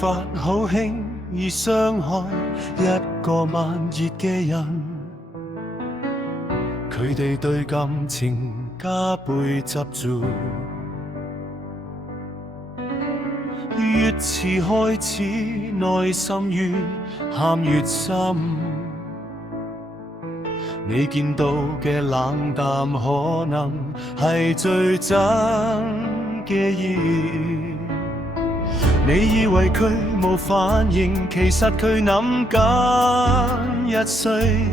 法好輕易傷害一個慢熱嘅人，佢哋對感情加倍執着，越遲開始，內心越陷越深。你見到嘅冷淡，可能係最真嘅意。你以為佢冇反應，其實佢諗緊一歲。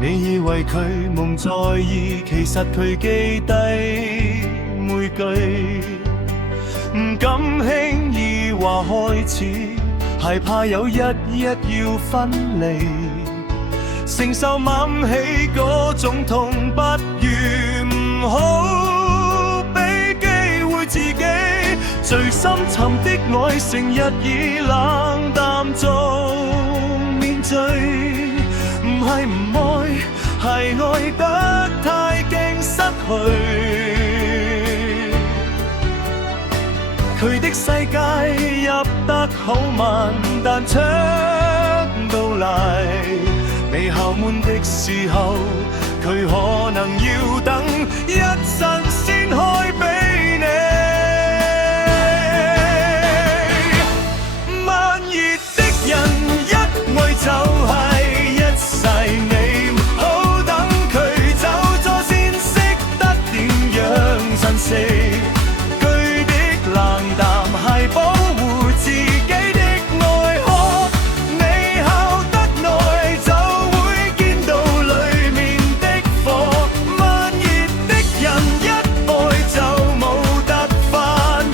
你以為佢夢在意，其實佢記低每句。唔敢輕易話開始，係怕有一要分離。承受掹起嗰種痛，不如唔好俾機會自己。最深沉的愛，成日以冷淡做面罪。唔係唔愛，係愛得太驚失去。佢的世界入得好慢，但出到嚟未校滿的時候，佢可能要等一陣先開俾你。慢熱的人一愛就係一世，你唔好等佢走咗先識得點樣珍惜。佢的冷淡係保護自己的愛河，你靠得耐就會見到裡面的火。慢熱的人一愛就冇得返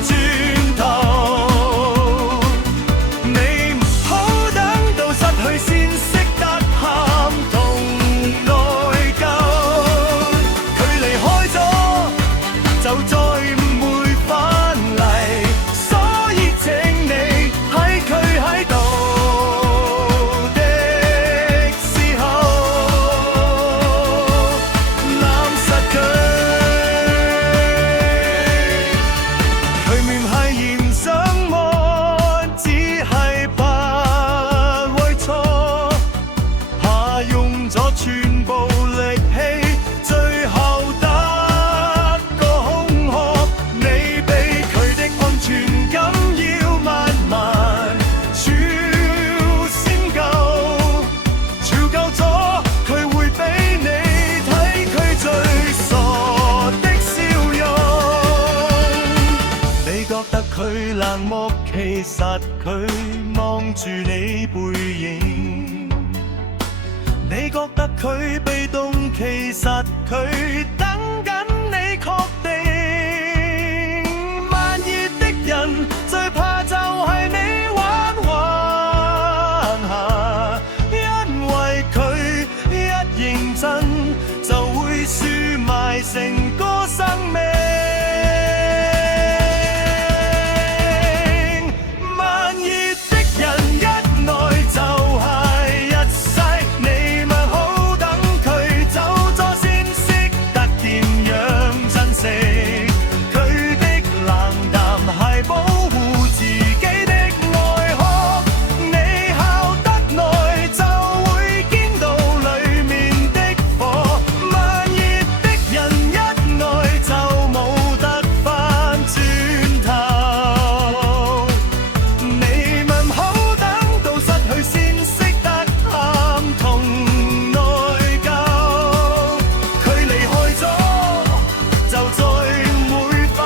轉頭，你唔好等到失去先識得喊同內疚。佢離開咗就再唔會返嚟，所以請你喺佢喺度的時候攬實佢。佢面係嫌想愛，只係怕為錯，怕用咗全部力氣，最後得個空殼。你俾佢的安全感要慢慢儲先夠，儲夠咗佢會俾你睇佢最傻的笑容。你覺得佢冷漠，其實佢望住你背影。你覺得佢被動，其實佢等緊你確定。慢熱的人最怕就係你玩玩下，因為佢一認真就會輸賣成個生命。慢熱的人一愛就係一世，你咪好等佢走咗先識得點樣珍惜。佢的冷淡係保護自己的愛河，你靠得耐就會見到裡面的火。慢熱的人一愛就冇得返轉頭，你咪唔好等到失去先識得喊同內疚。佢離開咗就再唔會返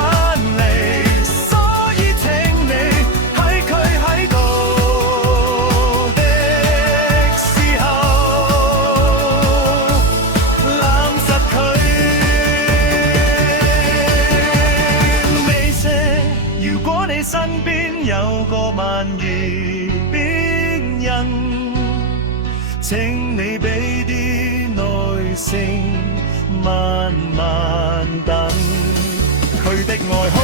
嚟，所以請你喺佢喺度的時候攬實佢。美姐，如果你身邊有個慢熱的人，請你俾啲耐性，慢慢等。佢的愛好